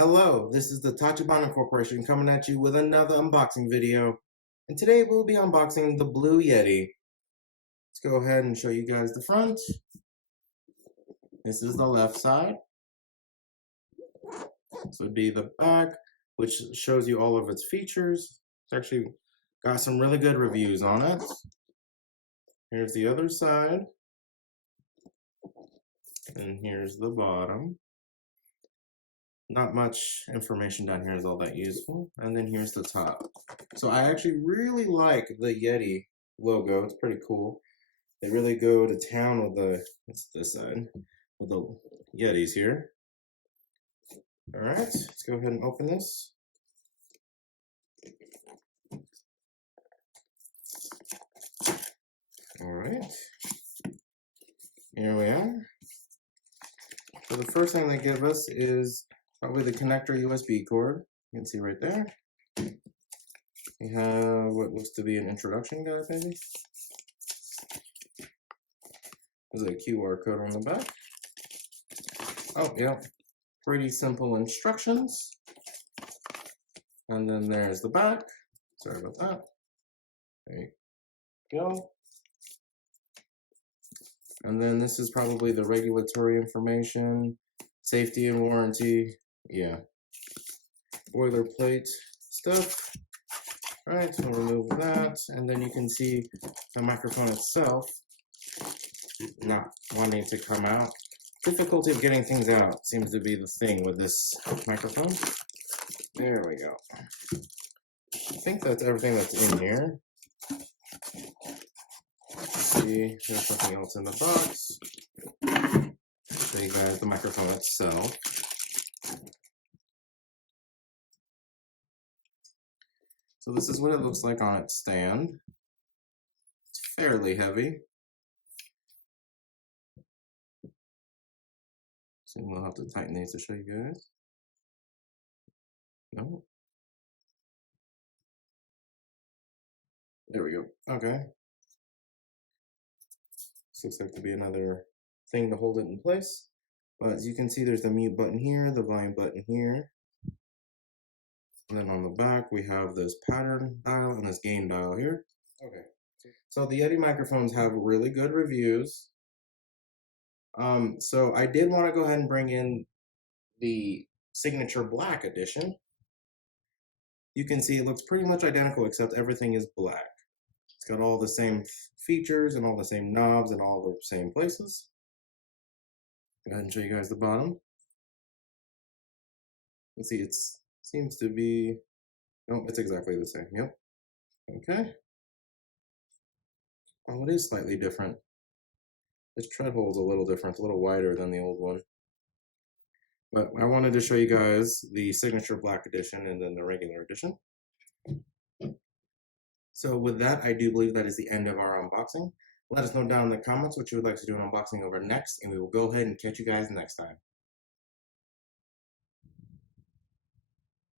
Hello, this is the Tachibana Corporation coming at you with another unboxing video. And today we'll be unboxing the Blue Yeti. Let's go ahead and show you guys the front. This is the left side. This would be the back, which shows you all of its features. It's actually got some really good reviews on it. Here's the other side. And here's the bottom. Not much information down here is all that useful. And then here's the top. So I actually really like the Yeti logo. It's pretty cool. They really go to town with it's this side, with the Yetis here. All right, let's go ahead and open this. All right, here we are. So the first thing they give us is probably the connector USB cord. You can see right there. We have what looks to be an introduction guide, maybe. There's a QR code on the back. Oh, yeah. Pretty simple instructions. And then there's the back. Sorry about that. There you go. And then this is probably the regulatory information, safety and warranty. Yeah. Boilerplate stuff. All right, so we'll remove that. And then you can see the microphone itself not wanting to come out. Difficulty of getting things out seems to be the thing with this microphone. There we go. I think that's everything that's in here. Let's see, there's something else in the box. Show you guys the microphone itself. So this is what it looks like on its stand. It's fairly heavy. So we'll have to tighten these to show you guys. No. There we go. Okay. This looks like to be another thing to hold it in place. But as you can see, there's the mute button here, the volume button here. And then on the back, we have this pattern dial and this gain dial here. Okay. So the Yeti microphones have really good reviews. So I did want to go ahead and bring in the Signature Black Edition. You can see it looks pretty much identical except everything is black. It's got all the same features and all the same knobs and all the same places. Go ahead and show you guys the bottom. You see it seems to be, no, it's exactly the same, yep. Okay. Oh, it is slightly different. This tread hole's a little different, a little wider than the old one. But I wanted to show you guys the Signature Black Edition and then the regular edition. So with that, I do believe that is the end of our unboxing. Let us know down in the comments what you would like to do an unboxing over next, and we will go ahead and catch you guys next time.